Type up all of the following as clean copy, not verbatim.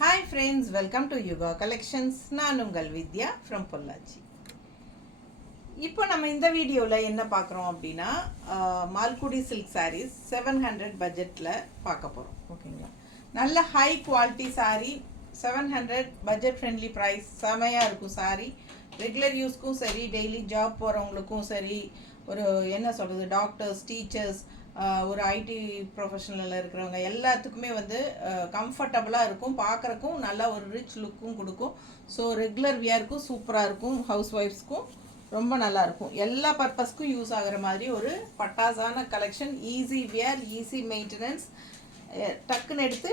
Hi friends, welcome to Yuga Collections. நான் உங்கள் வித்யா from Pollachi. இப்போ நம்ம இந்த வீடியோவில் என்ன பார்க்குறோம் அப்படின்னா மால்குடி சில்க் சாரீஸ் 700 பட்ஜெட்டில் பார்க்க போகிறோம். ஓகேங்களா, நல்ல high quality sari, 700 budget friendly price, செமையாக இருக்கும் சாரீ. ரெகுலர் யூஸ்க்கும் சரி, டெய்லி ஜாப் போகிறவங்களுக்கும் சரி, ஒரு என்ன சொல்கிறது, டாக்டர்ஸ், டீச்சர்ஸ், ஒரு ஐடி ப்ரொஃபஷனலில் இருக்கிறவங்க எல்லாத்துக்குமே வந்து கம்ஃபர்டபுளாக இருக்கும், பார்க்குறக்கும் நல்லா ஒரு ரிச் லுக்கும் கொடுக்கும். ஸோ ரெகுலர் வியருக்கும் சூப்பராக இருக்கும், ஹவுஸ் ஒய்ஃப்ஸ்க்கும் ரொம்ப நல்லாயிருக்கும், எல்லா பர்பஸ்க்கும் யூஸ் ஆகிற மாதிரி ஒரு பட்டாசான collection. Easy wear, easy maintenance, டக்குன்னு எடுத்து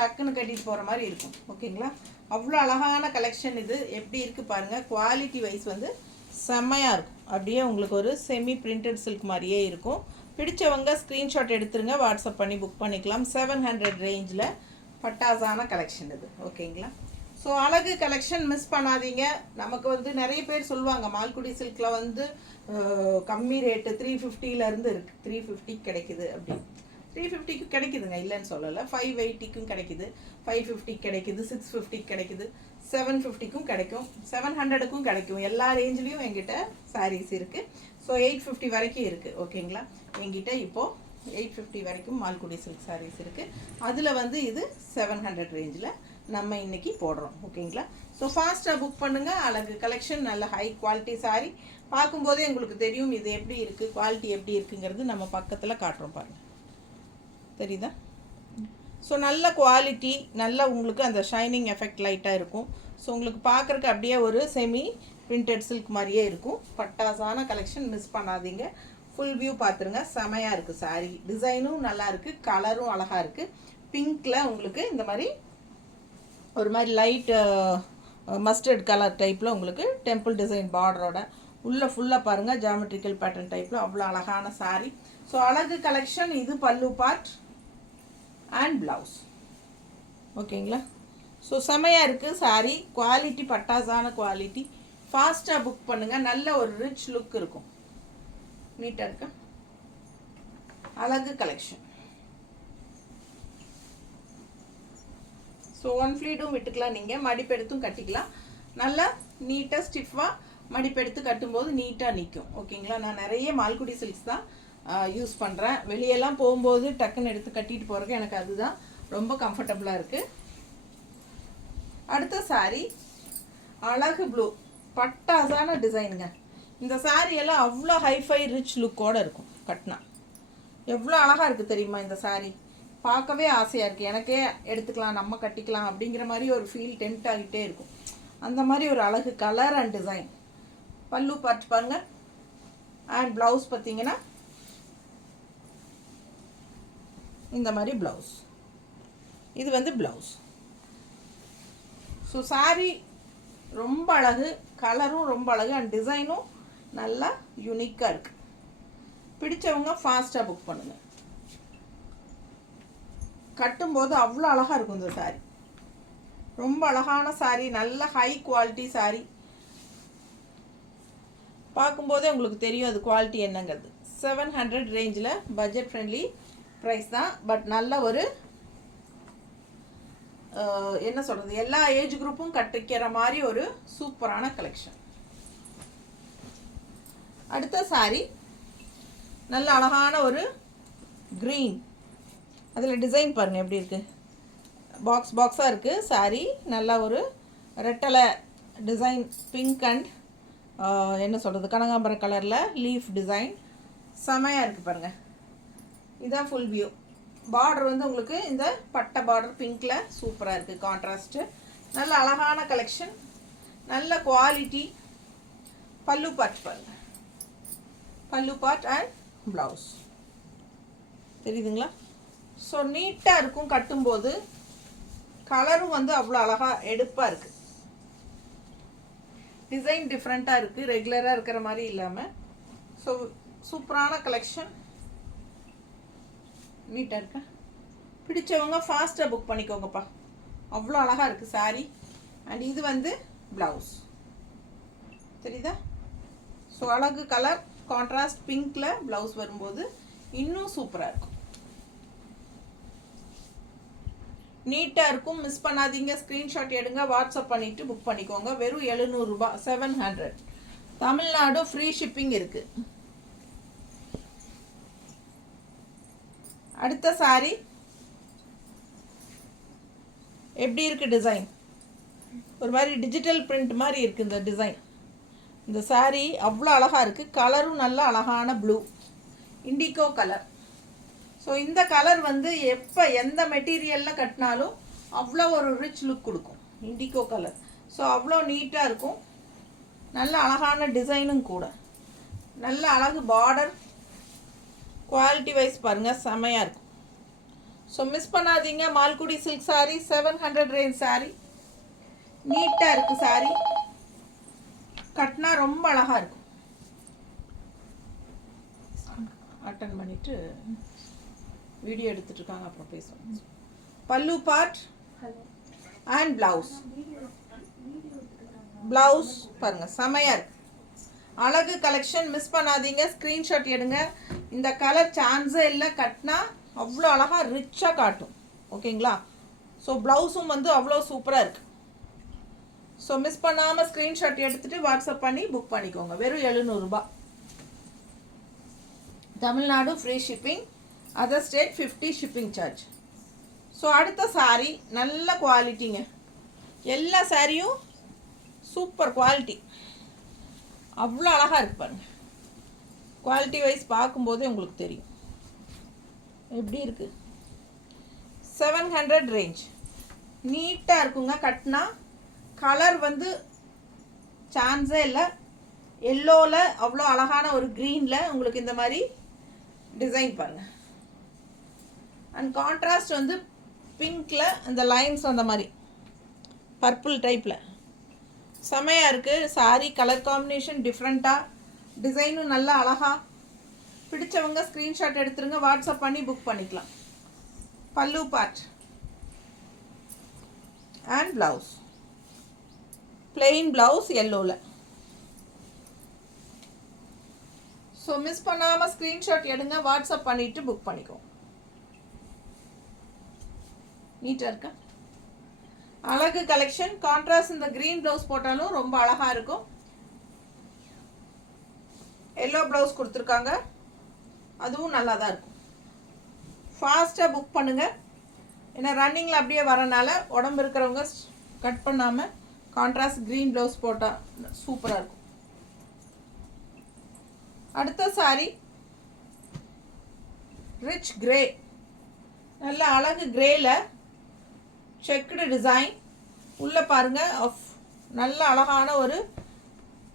டக்குன்னு கட்டிட்டு போகிற மாதிரி இருக்கும். ஓகேங்களா, அவ்வளோ அழகான கலெக்ஷன் இது. எப்படி இருக்குது பாருங்கள், குவாலிட்டி வைஸ் வந்து செம்மையாக இருக்கும். அப்படியே உங்களுக்கு ஒரு செமி பிரிண்டட் சில்க் மாதிரியே இருக்கும். பிடிச்சவங்க ஸ்க்ரீன்ஷாட் எடுத்துருங்க, வாட்ஸ்அப் பண்ணி புக் பண்ணிக்கலாம். 700 ரேஞ்சில் பட்டாசான கலெக்ஷன் இது. ஓகேங்களா, ஸோ அழகு கலெக்ஷன் மிஸ் பண்ணாதீங்க. நமக்கு வந்து நிறைய பேர் சொல்லுவாங்க மால்குடி சில்கில் வந்து கம்மி ரேட்டு 350லேருந்து இருக்குது, 350 கிடைக்குது அப்படின்னு. 350க்கு கிடைக்குதுங்க, இல்லைன்னு சொல்லலை. 580க்கும் கிடைக்குது, 550 கிடைக்குது, 650 கிடைக்குது, 750க்கும் கிடைக்கும், 700க்கும் கிடைக்கும். எல்லா ரேஞ்சிலையும் எங்கிட்ட சாரீஸ் இருக்குது. ஸோ 850 வரைக்கும் இருக்குது. ஓகேங்களா, எங்கிட்ட இப்போது 850 வரைக்கும் மால்குடி சில்க் சாரீஸ் இருக்குது. அதில் வந்து இது 700 ரேஞ்சில் நம்ம இன்றைக்கி போடுறோம். ஓகேங்களா, ஸோ ஃபாஸ்ட்டாக புக் பண்ணுங்கள். அழகு கலெக்ஷன், நல்ல ஹை குவாலிட்டி சாரீ. பார்க்கும்போதே உங்களுக்கு தெரியும் இது எப்படி இருக்குது, குவாலிட்டி எப்படி இருக்குங்கிறது நம்ம பக்கத்தில் காட்டுறோம் பாருங்கள், தெரியுதா? ஸோ நல்ல குவாலிட்டி, நல்ல உங்களுக்கு அந்த ஷைனிங் எஃபெக்ட் லைட்டாக இருக்கும். ஸோ உங்களுக்கு பார்க்குறக்கு அப்படியே ஒரு செமி பிரிண்டட் சில்க் மாதிரியே இருக்கும். பட்டாசான கலெக்ஷன் மிஸ் பண்ணாதீங்க. ஃபுல் வியூ பார்த்துருங்க, செமையாக இருக்குது சாரீ. டிசைனும் நல்லா இருக்குது, கலரும் அழகாக இருக்குது. பிங்க்கில் உங்களுக்கு இந்த மாதிரி ஒரு மாதிரி லைட் மஸ்டர்ட் கலர் டைப்பில் உங்களுக்கு டெம்பிள் டிசைன் பார்டரோட உள்ளே ஃபுல்லாக பாருங்கள், ஜாமெட்ரிக்கல் பேட்டர்ன் டைப்பில் அவ்வளோ அழகான சாரீ. ஸோ அழகு கலெக்ஷன். இது பல்லு பார்ட் அண்ட் ப்ளவுஸ். ஓகேங்களா, ஸோ செமையாக இருக்குது சாரீ. குவாலிட்டி பட்டாசான குவாலிட்டி. ஃபாஸ்ட்டாக புக் பண்ணுங்கள், நல்ல ஒரு ரிச் லுக் இருக்கும். நீட்டாக இருக்கா, அழகு கலெக்ஷன். ஸோ ஒன் ஃப்ளீடும் விட்டுக்கலாம், நீங்கள் மடிப்பெடுத்தும் கட்டிக்கலாம். நல்லா நீட்டாக ஸ்டிஃபாக மடிப்பெடுத்து கட்டும்போது நீட்டாக நிற்கும். ஓகேங்களா, நான் நிறைய மால்குடி சில்க்ஸ் தான் யூஸ் பண்ணுறேன். வெளியெல்லாம் போகும்போது டக்குன்னு எடுத்து கட்டிட்டு போகிறதுக்கு எனக்கு அதுதான் ரொம்ப கம்ஃபர்டபுளாக இருக்குது. அடுத்த சாரீ அழகு ப்ளூ, பட்டாசான டிசைனுங்க. இந்த சாரியெல்லாம் அவ்வளோ ஹைஃபை ரிச் லுக்கோடு இருக்கும். கட்டினா எவ்வளோ அழகாக இருக்குது தெரியுமா இந்த சாரீ. பார்க்கவே ஆசையாக இருக்குது, எனக்கே எடுத்துக்கலாம், நம்ம கட்டிக்கலாம் அப்படிங்கிற மாதிரி ஒரு ஃபீல் டெம்ட் ஆகிட்டே இருக்கும். அந்த மாதிரி ஒரு அழகு கலர் அண்ட் டிசைன். பல்லு பார்த்து பாருங்கள். அண்ட் ப்ளவுஸ் பார்த்தீங்கன்னா இந்த மாதிரி ப்ளவுஸ். இது வந்து ப்ளவுஸ். ஸோ சாரீ ரொம்ப அழகு, கலரும் ரொம்ப அழகு, அண்ட் டிசைனும் நல்லா யூனிக்காக இருக்குது. பிடிச்சவங்க ஃபாஸ்ட்டாக புக் பண்ணுங்கள். கட்டும்போது அவ்வளோ அழகாக இருக்கும் இந்த சாரீ. ரொம்ப அழகான சாரீ, நல்ல ஹை குவாலிட்டி சாரீ. பார்க்கும்போதே உங்களுக்கு தெரியும் அது குவாலிட்டி என்னங்கிறது. 700 ரேஞ்சில் பட்ஜெட் ஃப்ரெண்ட்லி ப்ரைஸ் தான். பட் நல்ல ஒரு என்ன சொல்கிறது, எல்லா ஏஜ் குரூப்பும் கட்டிக்கிற மாதிரி ஒரு சூப்பரான கலெக்ஷன். அடுத்த சாரீ நல்ல அழகான ஒரு க்ரீன். அதில் டிசைன் பாருங்கள் எப்படி இருக்குது, பாக்ஸாக இருக்குது சாரீ. நல்லா ஒரு ரெட்டலை டிசைன், பிங்க் அண்ட் என்ன சொல்கிறது, கனகாம்பரம் கலரில் லீஃப் டிசைன் செமையாக இருக்குது பாருங்கள். இதுதான் ஃபுல் வியூ. பார்டர் வந்து உங்களுக்கு இந்த பட்டை பார்டர் பிங்க்கில் சூப்பராக இருக்குது, கான்ட்ராஸ்ட்டு. நல்ல அழகான கலெக்ஷன், நல்ல குவாலிட்டி. பல்லு பார்ட் பாருங்கள், பல்லு பார்ட் அண்ட் ப்ளவுஸ் தெரியுதுங்களா. ஸோ நீட்டாக இருக்கும் கட்டும்போது. கலரும் வந்து அவ்வளோ அழகாக எடுப்பாக இருக்குது. டிசைன் டிஃப்ரெண்ட்டாக இருக்குது, ரெகுலராக இருக்கிற மாதிரி இல்லாமல். ஸோ சூப்பரான கலெக்ஷன், நீட்டாக இருக்கா. பிடிச்சவங்க ஃபாஸ்ட்டாக புக் பண்ணிக்கோங்கப்பா, அவ்வளோ அழகாக இருக்குது சாரீ. அண்ட் இது வந்து ப்ளவுஸ் தெரியுதா. ஸோ அழகு கலர், கான்ட்ராஸ்ட் பிங்க்கில் ப்ளவுஸ் வரும்போது இன்னும் சூப்பராக இருக்கும். நீட்டாக இருக்கும். மிஸ் பண்ணாதீங்க. ஸ்க்ரீன்ஷாட் எடுங்க, வாட்ஸ்அப் பண்ணிவிட்டு புக் பண்ணிக்கோங்க. வெறும் 700 ரூபாய், 700. தமிழ்நாடு ஃப்ரீ ஷிப்பிங் இருக்குது. அடுத்த சாரி எப்படி இருக்குது டிசைன்? ஒரு மாதிரி டிஜிட்டல் பிரிண்ட் மாதிரி இருக்குது இந்த டிசைன். இந்த சாரீ அவ்வளோ அழகாக இருக்குது. கலரும் நல்ல அழகான ப்ளூ இண்டிகோ கலர். ஸோ இந்த கலர் வந்து எப்போ எந்த மெட்டீரியலில் கட்டினாலும் அவ்வளோ ஒரு ரிச் லுக் கொடுக்கும். Indigo colour. ஸோ அவ்வளோ நீட்டாக இருக்கும். நல்ல அழகான டிசைனும் கூட. நல்ல அழகு பார்டர். குவாலிட்டி வைஸ் பாருங்கள், செமையாக இருக்கும். ஸோ மிஸ் பண்ணாதீங்க. Malgudi silk sari, 700 range sari. நீட்டாக இருக்குது சாரீ. கட்டினா ரொம்ப அழகாக இருக்கும். அட்டன் பண்ணிவிட்டு வீடியோ எடுத்துகிட்டு இருக்காங்க, அப்புறம் பேசுவோம். பல்லு பார்ட் அண்ட் ப்ளவுஸ். ப்ளவுஸ் பாருங்கள், செமையாக இருக்குது. அழகு கலெக்ஷன். மிஸ் பண்ணாதீங்க. ஸ்க்ரீன்ஷாட் எடுங்க. இந்த கலர் சான்ஸே இல்லை. கட்டினா அவ்வளோ அழகாக ரிச்சாக காட்டும். ஓகேங்களா? ஸோ ப்ளவுஸும் வந்து அவ்வளோ சூப்பராக இருக்குது. ஸோ மிஸ் பண்ணாமல் ஸ்க்ரீன்ஷாட் எடுத்துகிட்டு வாட்ஸ்அப் பண்ணி புக் பண்ணிக்கோங்க. வெறும் 700 ரூபாய். Tamil Nadu free shipping, other state 50 shipping charge. So அடுத்த சாரீ நல்ல குவாலிட்டிங்க. எல்லா சாரியும் சூப்பர் குவாலிட்டி. அவ்வளோ அழகாக இருக்கு பாருங்கள். குவாலிட்டி வைஸ் பார்க்கும்போதே உங்களுக்கு தெரியும் எப்படி இருக்குது. 700 ரேஞ்ச். நீட்டாக இருக்குங்க. கட்டினா கலர் வந்து சான்ஸே இல்லை. எல்லோவில் அவ்வளோ அழகான ஒரு க்ரீனில் உங்களுக்கு இந்த மாதிரி டிசைன் பாருங்கள். அண்ட் கான்ட்ராஸ்ட் வந்து பிங்க்கில் இந்த லைன்ஸ் அந்த மாதிரி பர்பிள் டைப்பில் செமையாக இருக்குது. சாரீ கலர் காம்பினேஷன் டிஃப்ரெண்ட்டாக, டிசைனும் நல்லா அழகாக. பிடிச்சவங்க ஸ்க்ரீன்ஷாட் எடுத்துருங்க, வாட்ஸ்அப் பண்ணி புக் பண்ணிக்கலாம். Pallu part and blouse. Plain blouse எல்லோவில். ஸோ மிஸ் பண்ணாமல் ஸ்க்ரீன்ஷாட் எடுங்க, வாட்ஸ்அப் பண்ணிவிட்டு புக் பண்ணிக்கோ. நீட்டாக இருக்கா? அழகு கலெக்ஷன். கான்ட்ராஸ்ட் இந்த க்ரீன் ப்ளவுஸ் போட்டாலும் ரொம்ப அழகாக இருக்கும். எல்லோ ப்ளவுஸ் கொடுத்துருக்காங்க, அதுவும் நல்லா தான் இருக்கும். ஃபாஸ்ட்டாக புக் பண்ணுங்கள். ஏன்னா ரன்னிங்கில் அப்படியே வரனால உடம்பு இருக்கிறவங்க கட் பண்ணாமல் கான்ட்ராஸ்ட் க்ரீன் ப்ளவுஸ் போட்டால் சூப்பராக இருக்கும். அடுத்த சாரீ ரிச் கிரே. நல்ல அழகு கிரேல செக்குடு டிசைன். உள்ளே பாருங்கள், நல்ல அழகான ஒரு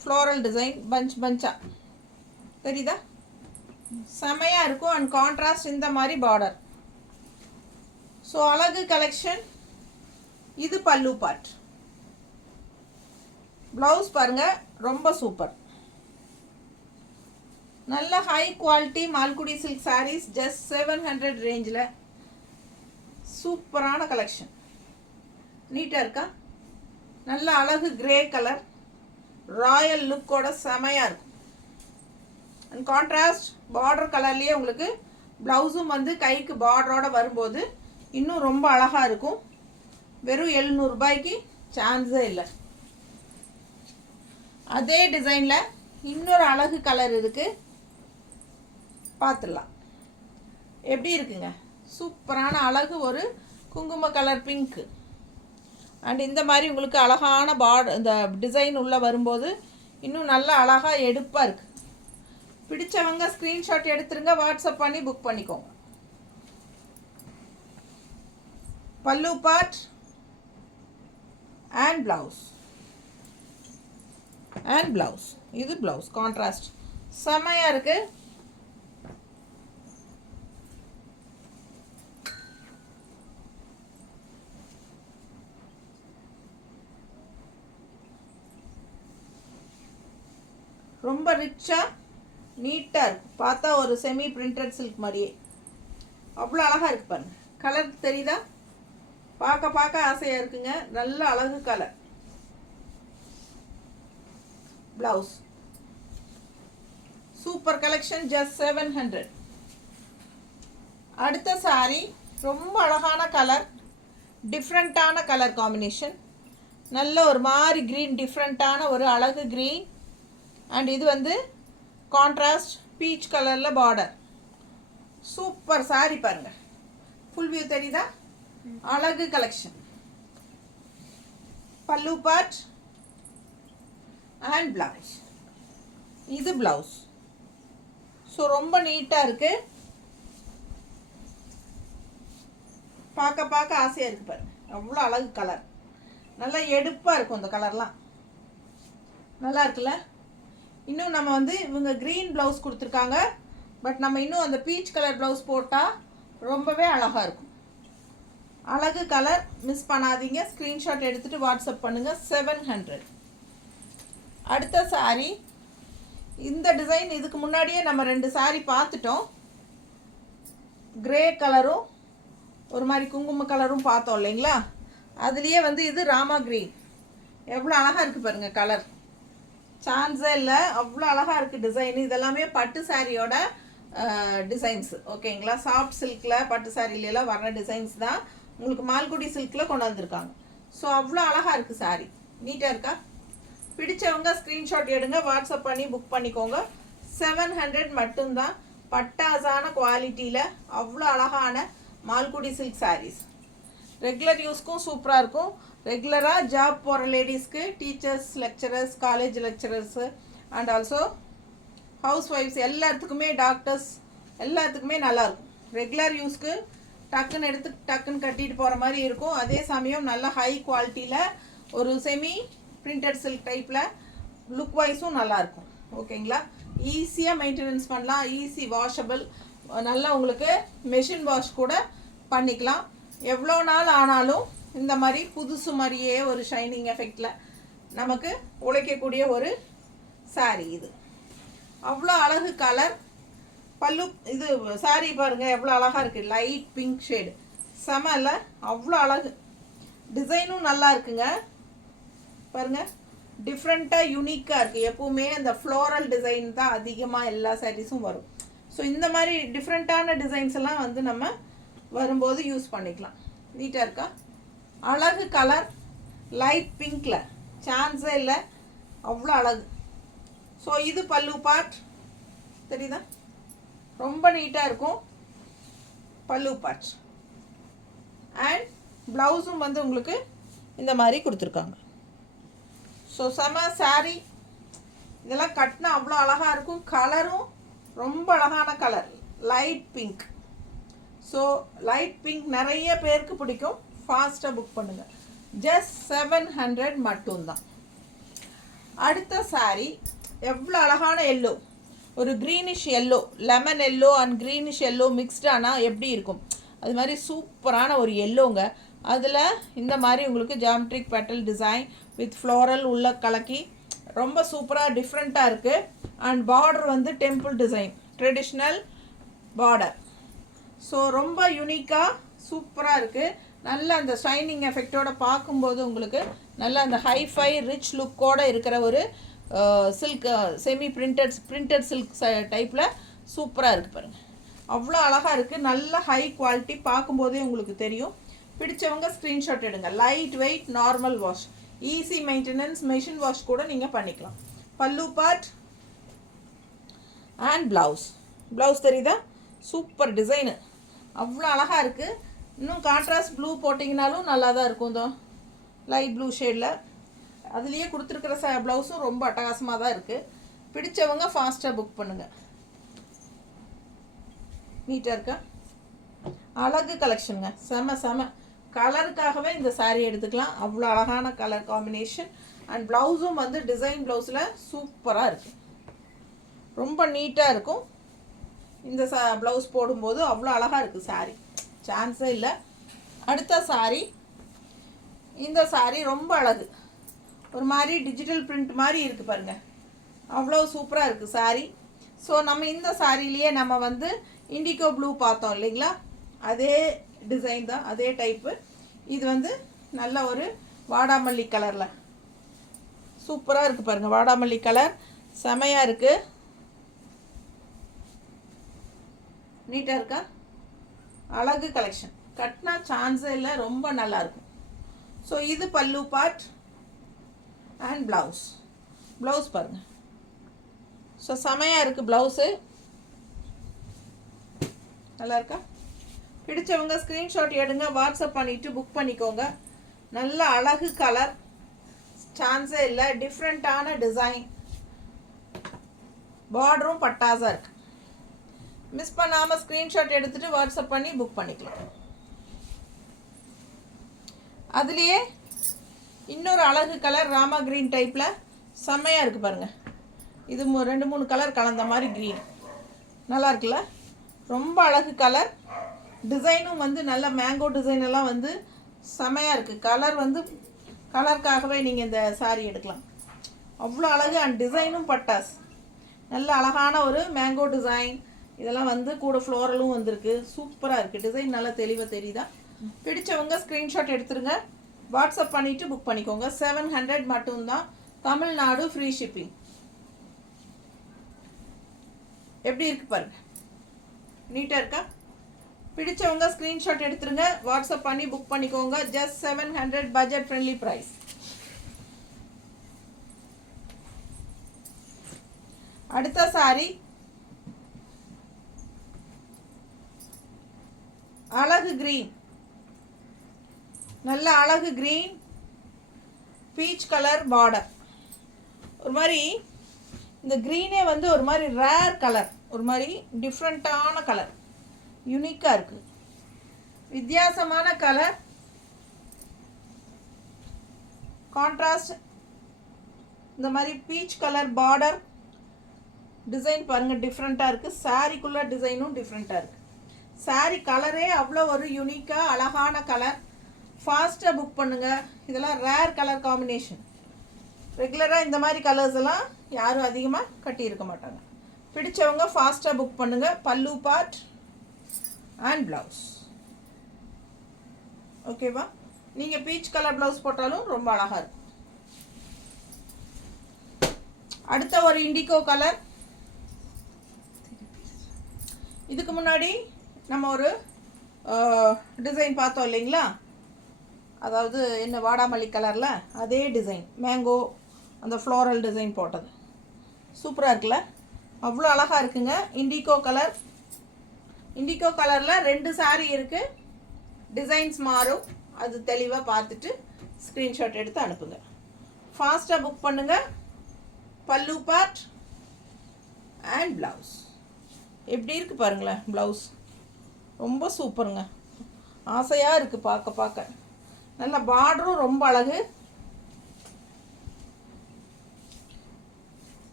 ஃப்ளோரல் டிசைன், பஞ்சாக தெரியுதா? செமையாக இருக்கும். அண்ட் கான்ட்ராஸ்ட் இந்த மாதிரி பார்டர். ஸோ அழகு கலெக்ஷன். இது பல்லு பார்ட். ப்ளவுஸ் பாருங்கள், ரொம்ப சூப்பர். நல்ல high quality Malgudi silk saris, just 700 ரேஞ்சில் சூப்பரான கலெக்ஷன். நீட்டாக இருக்கா? நல்ல அழகு கிரே கலர், ராயல் லுக்கோட செமையாக இருக்கும். அண்ட் கான்ட்ராஸ்ட் பார்டர் கலர்லேயே உங்களுக்கு ப்ளவுஸும் வந்து கைக்கு பார்டரோடு வரும்போது இன்னும் ரொம்ப அழகாக இருக்கும். வெறும் 700 ரூபாய்க்கு சான்ஸே இல்லை. அதே டிசைனில் இன்னொரு அழகு கலர் இருக்குது, பார்த்துடலாம். எப்படி இருக்குங்க? சூப்பரான அழகு ஒரு குங்கும கலர் பிங்க்கு. அண்ட் இந்த மாதிரி உங்களுக்கு அழகான இந்த டிசைன் உள்ளே வரும்போது இன்னும் நல்ல அழகாக எடுப்பாக இருக்குது. பிடிச்சவங்க ஸ்க்ரீன்ஷாட் எடுத்துருங்க, வாட்ஸ்அப் பண்ணி புக் பண்ணிக்கோங்க. பல்லு பார்ட் அண்ட் ப்ளவுஸ். இது ப்ளவுஸ் கான்ட்ராஸ்ட் செமையாக இருக்குது. ரொம்ப ரிச்சாக நீட்டாக இருக்கும். பார்த்தா ஒரு செமி பிரிண்டட் சில்க் மாதிரியே அவ்வளோ அழகாக இருக்குது பாருங்கள். கலர் தெரியுதா? பார்க்க ஆசையாக இருக்குங்க. நல்ல அழகு colour. Blouse super collection, just 700. அடுத்த சாரீ ரொம்ப அழகான கலர், டிஃப்ரெண்ட்டான கலர் காம்பினேஷன். நல்ல ஒரு மாதிரி க்ரீன், டிஃப்ரெண்ட்டான ஒரு அழகு க்ரீன். அண்ட் இது வந்து கான்ட்ராஸ்ட் பீச் கலரில் பார்டர். சூப்பர் சாரி பாருங்கள். ஃபுல் வியூ தெரியுதா? அழகு கலெக்ஷன். பல்லு பார்ட் அண்ட் ப்ளவுஸ். இது ப்ளவுஸ். ஸோ ரொம்ப நீட்டாக இருக்குது. பார்க்க ஆசையாக இருக்குது பாருங்க. அவ்வளோ அழகு கலர். நல்லா எடுப்பாக இருக்கும் இந்த கலர்லாம். நல்லா இருக்குல்ல? இன்னும் நம்ம வந்து இவங்க க்ரீன் ப்ளவுஸ் கொடுத்துருக்காங்க. பட் நம்ம இன்னும் அந்த பீச் கலர் ப்ளவுஸ் போட்டால் ரொம்பவே அழகாக இருக்கும். அழகு கலர். மிஸ் பண்ணாதீங்க. ஸ்க்ரீன்ஷாட் எடுத்துகிட்டு வாட்ஸ்அப் பண்ணுங்கள். 700. அடுத்த சாரீ இந்த டிசைன். இதுக்கு முன்னாடியே நம்ம 2 சாரீ பார்த்துட்டோம். கிரே கலரும் ஒரு மாதிரி குங்கும கலரும் பார்த்தோம் இல்லைங்களா? அதுலேயே வந்து இது ராமா க்ரீன். எவ்வளோ அழகாக இருக்குது பாருங்கள் கலர். சான்ஸே இல்லை, அவ்வளோ அழகாக இருக்குது டிசைன். இதெல்லாமே பட்டு சாரியோட டிசைன்ஸு. ஓகேங்களா? சாஃப்ட் சில்கில் பட்டு சாரியிலலாம் வர்ற டிசைன்ஸ் தான் உங்களுக்கு மால்குடி சில்கில் கொண்டு வந்திருக்காங்க. ஸோ அவ்வளோ அழகாக இருக்குது சாரி. நீட்டாக இருக்கா? பிடிச்சவங்க ஸ்க்ரீன்ஷாட் எடுங்க, வாட்ஸ்அப் பண்ணி புக் பண்ணிக்கோங்க. 700 மட்டும்தான். பட்டாசான குவாலிட்டியில் அவ்வளோ அழகான மால்குடி சில்க் சாரீஸ். ரெகுலர் யூஸ்க்கும் சூப்பராக இருக்கும். ரெகுலராக ஜாப் போகிற லேடிஸ்க்கு, teachers, lecturers, college lecturers and also ஹவுஸ் ஒய்ஃப்ஸ் எல்லாத்துக்குமே, டாக்டர்ஸ் எல்லாத்துக்குமே நல்லாயிருக்கும். ரெகுலர் யூஸ்க்கு டக்குன்னு எடுத்து டக்குன்னு கட்டிட்டு போகிற மாதிரி இருக்கும். அதே சமயம் நல்ல ஹை குவாலிட்டியில் ஒரு செமி பிரிண்டட் சில்க் டைப்பில் லுக் வைஸும் நல்லாயிருக்கும். ஓகேங்களா? ஈஸியாக மெயின்டெனன்ஸ் பண்ணலாம். Easy washable. நல்லா உங்களுக்கு மெஷின் வாஷ் கூட பண்ணிக்கலாம். எவ்வளோ நாள் ஆனாலும் இந்த மாதிரி புதுசு மாதிரியே ஒரு ஷைனிங் எஃபெக்டில் நமக்கு உழைக்கக்கூடிய ஒரு சாரீ இது. அவ்வளோ அழகு கலர். பல்லு இது சாரீ பாருங்கள் எவ்வளோ அழகாக இருக்குது. Light pink shade. செமல்ல? அவ்வளோ அழகு. டிசைனும் நல்லா இருக்குங்க. பாருங்கள், டிஃப்ரெண்ட்டாக யூனிக்காக இருக்குது. எப்போவுமே அந்த ஃப்ளோரல் டிசைன் தான் அதிகமாக எல்லா சாரீஸும் வரும். ஸோ இந்த மாதிரி டிஃப்ரெண்ட்டான டிசைன்ஸ் எல்லாம் வந்து நம்ம வரும்போது யூஸ் பண்ணிக்கலாம். நீட்டாக இருக்கா? அழகு கலர். லைட் பிங்க்கில் சான்ஸே இல்லை, அவ்வளோ அழகு. ஸோ இது பல்லு பார்ட் தெரியுதா? ரொம்ப நீட்டாக இருக்கும் பல்லு பார்ட். அண்ட் ப்ளவுஸும் வந்து உங்களுக்கு இந்த மாதிரி கொடுத்துருக்காங்க. ஸோ செம சாரீ. இதெல்லாம் கட்டினா அவ்வளோ அழகாக இருக்கும். கலரும் ரொம்ப அழகான colour, light pink. So light pink நிறைய பேருக்கு பிடிக்கும். ஃபாஸ்ட்டாக புக் பண்ணுங்கள். ஜஸ்ட் 700 மட்டும்தான். அடுத்த சாரீ எவ்வளோ அழகான எல்லோ. ஒரு greenish yellow, lemon yellow and greenish yellow மிக்ஸ்டானால் எப்படி இருக்கும் அது மாதிரி சூப்பரான ஒரு எல்லோங்க. அதில் இந்த மாதிரி உங்களுக்கு geometric petal design with floral உள்ள கலக்கி ரொம்ப சூப்பராக டிஃப்ரெண்ட்டாக இருக்குது. அண்ட் பார்டர் வந்து temple design, traditional border. So ரொம்ப யூனிக்காக சூப்பராக இருக்குது. நல்ல அந்த ஷைனிங் எஃபெக்டோடு பார்க்கும்போது உங்களுக்கு நல்ல அந்த ஹைஃபை ரிச் லுக்கோடு இருக்கிற ஒரு சில்க் செமி பிரிண்டட் சில்க் டைப்பில் சூப்பராக இருக்குது பாருங்கள். அவ்வளோ அழகாக இருக்குது. நல்ல ஹை குவாலிட்டி. பார்க்கும்போதே உங்களுக்கு தெரியும். பிடிச்சவங்க ஸ்க்ரீன்ஷாட் எடுங்க. Light weight, normal wash, easy maintenance, machine wash கூட நீங்கள் பண்ணிக்கலாம். பல்லு பார்ட் அண்ட் ப்ளவுஸ் தெரியுதா? Super design. அவ்வளோ அழகாக இருக்குது. இன்னும் கான்ட்ராஸ்ட் ப்ளூ போட்டிங்கனாலும் நல்லா தான் இருக்கும். இதோ லைட் ப்ளூ ஷேடில் அதுலேயே கொடுத்துருக்குற ப்ளவுஸும் ரொம்ப அட்டகாசமாக தான் இருக்குது. பிடிச்சவங்க ஃபாஸ்ட்டாக புக் பண்ணுங்கள். நீட்டாக இருக்கா? அழகு கலெக்ஷனுங்க. செம கலருக்காகவே இந்த சாரீ எடுத்துக்கலாம். அவ்வளோ அழகான கலர் காம்பினேஷன். அண்ட் ப்ளவுஸும் வந்து டிசைன் ப்ளவுஸில் சூப்பராக இருக்குது. ரொம்ப நீட்டாக இருக்கும். இந்த ப்ளவுஸ் போடும்போது அவ்வளோ அழகாக இருக்குது சாரீ. சான்ஸே இல்லை. அடுத்த சாரீ. இந்த சாரீ ரொம்ப அழகு. ஒரு மாதிரி டிஜிட்டல் பிரிண்ட் மாதிரி இருக்குது பாருங்கள். அவ்வளோ சூப்பராக இருக்குது சாரீ. ஸோ நம்ம இந்த சாரிலேயே நம்ம வந்து இண்டிகோ ப்ளூ பார்த்தோம் இல்லைங்களா? அதே டிசைன் தான், அதே டைப்பு. இது வந்து நல்ல ஒரு வாடாமல்லி கலரில் சூப்பராக இருக்குது பாருங்கள். வாடாமல்லி கலர் செமையாக இருக்குது. நீட்டாக இருக்கா? அழகு கலெக்ஷன். கட்டினா சான்ஸே இல்லை, ரொம்ப நல்லாயிருக்கும். ஸோ இது பல்லு பார்ட் அண்ட் ப்ளவுஸ் பாருங்கள். ஸோ செமையாக இருக்குது ப்ளவுஸு. நல்லா இருக்கா? பிடிச்சவங்க ஸ்க்ரீன்ஷாட் எடுங்க, வாட்ஸ்அப் பண்ணிவிட்டு புக் பண்ணிக்கோங்க. நல்ல அழகு கலர், சான்ஸே இல்லை, டிஃப்ரெண்ட்டான டிசைன், பார்டரும் பட்டாஸாக இருக்குது. மிஸ் பண்ணாமல் ஸ்க்ரீன்ஷாட் எடுத்துகிட்டு வாட்ஸ்அப் பண்ணி புக் பண்ணிக்கலாம். அதுலேயே இன்னொரு அழகு கலர் ராமா க்ரீன் டைப்பில் செம்மையாக இருக்குது பாருங்கள். இது 2-3 கலர் கலந்த மாதிரி க்ரீன் நல்லா இருக்குல்ல? ரொம்ப அழகு கலர். டிசைனும் வந்து நல்ல மேங்கோ டிசைன் எல்லாம் வந்து செம்மையாக இருக்குது. கலர் வந்து கலருக்காகவே நீங்கள் இந்த சாரீ எடுக்கலாம், அவ்வளோ அழகு. அண்ட் டிசைனும் பட்டாஸ், நல்ல அழகான ஒரு மேங்கோ டிசைன். இதெல்லாம் வந்து கூட ஃப்ளோரலும் வந்திருக்கு, சூப்பராக இருக்குது. டிசைன் நல்லா தெளிவாக தெரியுதா? பிடிச்சவங்க ஸ்க்ரீன்ஷாட் எடுத்துருங்க, வாட்ஸ்அப் பண்ணிவிட்டு புக் பண்ணிக்கோங்க. 700 மட்டும்தான், தமிழ்நாடு ஃப்ரீ ஷிப்பிங். எப்படி இருக்குது பாருங்கள், நீட்டாக இருக்கா? பிடிச்சவங்க ஸ்க்ரீன்ஷாட் எடுத்துருங்க, வாட்ஸ்அப் பண்ணி புக் பண்ணிக்கோங்க. Just 700, budget friendly price. அடுத்த சாரி அழகு கிரீன், நல்ல அழகு கிரீன், பீச் கலர் பார்டர். ஒரு மாதிரி இந்த க்ரீனே வந்து ஒரு மாதிரி ரேர் கலர், ஒரு மாதிரி டிஃப்ரெண்ட்டான கலர், யூனிக்காக இருக்குது, வித்தியாசமான கலர். கான்ட்ராஸ்ட் இந்த மாதிரி பீச் கலர் பார்டர் டிசைன் பாருங்கள், டிஃப்ரெண்ட்டாக இருக்குது. சாரிக்குள்ளே டிசைனும் டிஃப்ரெண்ட்டாக இருக்குது. சாரி கலரே அவ்வளோ ஒரு யூனிக்காக அழகான கலர். ஃபாஸ்ட்டாக புக் பண்ணுங்கள். இதெல்லாம் ரேர் கலர் காம்பினேஷன். ரெகுலராக இந்த மாதிரி கலர்ஸ் எல்லாம் யாரும் அதிகமாக கட்டியிருக்க மாட்டாங்க. பிடிச்சவங்க ஃபாஸ்ட்டாக புக் பண்ணுங்கள். பல்லு பார்ட் அண்ட் ப்ளவுஸ். ஓகேவா? நீங்கள் பீச் கலர் ப்ளவுஸ் போட்டாலும் ரொம்ப அழகாக இருக்கும். அடுத்த ஒரு இண்டிகோ கலர். இதுக்கு முன்னாடி நம்ம ஒரு டிசைன் பார்த்தோம் இல்லைங்களா? அதாவது என்ன வாடாமல்லி கலரில் அதே டிசைன், மேங்கோ அந்த ஃப்ளோரல் டிசைன் போட்டது சூப்பராக இருக்குல்ல? அவ்வளோ அழகாக இருக்குங்க. Indigo colour. இண்டிகோ கலரில் 2 சாரீ இருக்குது. டிசைன்ஸ் மாறும், அது தெளிவாக பார்த்துட்டு ஸ்க்ரீன்ஷாட் எடுத்து அனுப்புங்க. ஃபாஸ்ட்டாக புக் பண்ணுங்கள். பல்லு பார்ட் அண்ட் ப்ளவுஸ். எப்படி இருக்குது பாருங்களேன், ப்ளவுஸ் ரொம்ப சூப்பருங்க, ஆசையாக இருக்குது பார்க்க. நல்ல பார்டரும் ரொம்ப அழகு.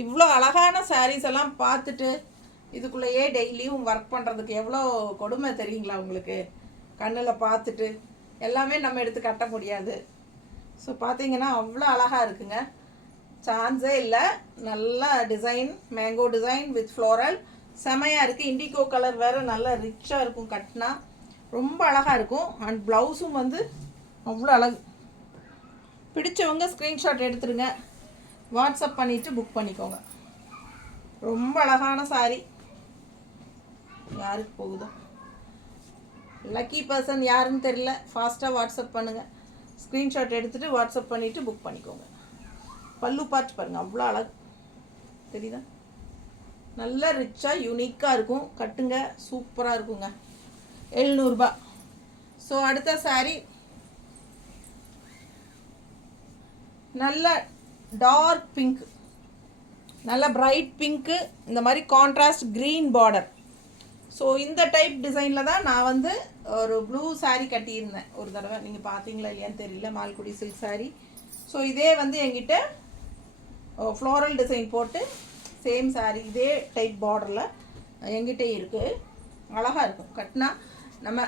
இவ்வளோ அழகான சாரீஸ் எல்லாம் பார்த்துட்டு இதுக்குள்ளேயே டெய்லியும் ஒர்க் பண்ணுறதுக்கு எவ்வளோ கொடுமை தெரியுங்களா உங்களுக்கு? கண்ணில் பார்த்துட்டு எல்லாமே நம்ம எடுத்து கட்ட முடியாது. ஸோ பார்த்தீங்கன்னா அவ்வளோ அழகாக இருக்குங்க, சான்ஸே இல்லை. நல்ல design, mango design with floral, செமையாக இருக்குது. இண்டிகோ கலர் வேறு நல்லா ரிச்சாக இருக்கும், கட்டினா ரொம்ப அழகாக இருக்கும். அண்ட் ப்ளவுஸும் வந்து அவ்வளோ அழகு. பிடிச்சவங்க ஸ்க்ரீன்ஷாட் எடுத்துருங்க, வாட்ஸ்அப் பண்ணிவிட்டு புக் பண்ணிக்கோங்க. ரொம்ப அழகான சாரீ. யாருக்கு போகுதோ, லக்கி பர்சன் யாருன்னு தெரியல, ஃபாஸ்ட்டாக வாட்ஸ்அப் பண்ணுங்கள். ஸ்க்ரீன்ஷாட் எடுத்துகிட்டு வாட்ஸ்அப் பண்ணிவிட்டு புக் பண்ணிக்கோங்க. பல்லு பார்த்து பாருங்கள், அவ்வளோ அழகு தெரியுதா? நல்லா ரிச்சாக யூனிக்காக இருக்கும், கட்டுங்க, சூப்பராக இருக்குங்க. 700 ரூபாய். ஸோ அடுத்த சாரீ நல்ல டார்க் பிங்க், நல்ல பிரைட் பிங்க்கு, இந்த மாதிரி கான்ட்ராஸ்ட் க்ரீன் பார்டர். ஸோ இந்த டைப் டிசைனில் தான் நான் வந்து ஒரு ப்ளூ சாரீ கட்டியிருந்தேன் ஒரு தடவை. நீங்கள் பார்த்தீங்களா இல்லையான்னு தெரியல, மால்குடி சில்க் சாரீ. ஸோ இதே வந்து என்கிட்ட ஃப்ளோரல் டிசைன் போட்டு சேம் சாரீ இதே டைப் பார்டரில் என்கிட்ட இருக்குது. அழகாக இருக்கும், கட்டினா நம்ம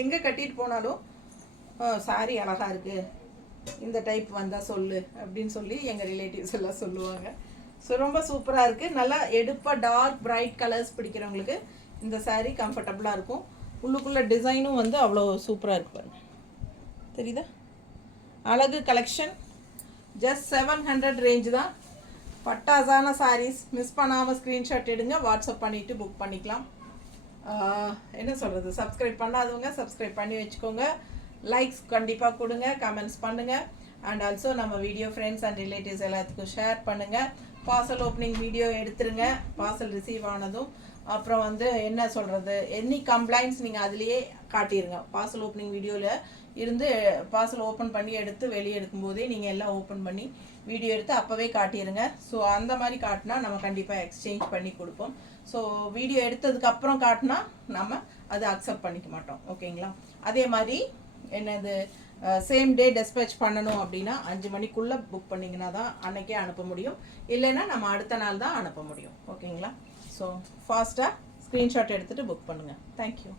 எங்கே கட்டிட்டு போனாலும் சாரீ அழகாக இருக்குது, இந்த டைப் வந்தால் சொல்லு அப்படின்னு சொல்லி எங்கள் ரிலேட்டிவ்ஸ் எல்லாம் சொல்லுவாங்க. ஸோ ரொம்ப சூப்பராக இருக்குது. நல்லா எடுப்பாக டார்க் பிரைட் கலர்ஸ் பிடிக்கிறவங்களுக்கு இந்த சாரீ கம்ஃபர்டபுளாக இருக்கும். உள்ளுக்குள்ளே டிசைனும் வந்து அவ்வளோ சூப்பராக இருக்கு பாருங்க, தெரியுதா? அழகு கலெக்ஷன். ஜஸ்ட் 700 ரேஞ்சு தான். பட்டாசான சாரீஸ். மிஸ் பண்ணாமல் ஸ்க்ரீன்ஷாட் எடுங்க, வாட்ஸ்அப் பண்ணிவிட்டு புக் பண்ணிக்கலாம். என்ன சொல்கிறது, சப்ஸ்கிரைப் பண்ணாதவங்க சப்ஸ்கிரைப் பண்ணி வச்சுக்கோங்க. லைக்ஸ் கண்டிப்பாக கொடுங்க, கமெண்ட்ஸ் பண்ணுங்கள். அண்ட் ஆல்சோ நம்ம வீடியோ ஃப்ரெண்ட்ஸ் அண்ட் ரிலேட்டிவ்ஸ் எல்லாத்துக்கும் ஷேர் பண்ணுங்கள். பார்சல் ஓப்பனிங் வீடியோ எடுத்துருங்க பார்சல் ரிசீவ் ஆனதும். அப்புறம் வந்து என்ன சொல்கிறது, எனி கம்ப்ளைண்ட்ஸ் நீங்கள் அதுலேயே காட்டிடுங்க. பார்சல் ஓப்பனிங் வீடியோவில் இருந்து பார்சல் ஓப்பன் பண்ணி எடுத்து வெளியே எடுக்கும்போதே நீங்கள் எல்லாம் ஓப்பன் பண்ணி வீடியோ எடுத்து அப்போவே காட்டிடுங்க. ஸோ அந்த மாதிரி காட்டினா நம்ம கண்டிப்பாக எக்ஸ்சேஞ்ச் பண்ணி கொடுப்போம். ஸோ வீடியோ எடுத்ததுக்கப்புறம் காட்டினா நம்ம அதை அக்செப்ட் பண்ணிக்க மாட்டோம். ஓகேங்களா? அதே மாதிரி என்னது சேம் டே டெஸ்பேச் பண்ணணும் அப்படின்னா 5 மணிக்குள்ளே புக் பண்ணிங்கன்னா தான் அன்றைக்கே அனுப்ப முடியும். இல்லைன்னா நம்ம அடுத்த நாள் தான் அனுப்ப முடியும். ஓகேங்களா? ஸோ ஃபாஸ்ட்டாக ஸ்க்ரீன்ஷாட் எடுத்துகிட்டு புக் பண்ணுங்கள். தேங்க்யூ.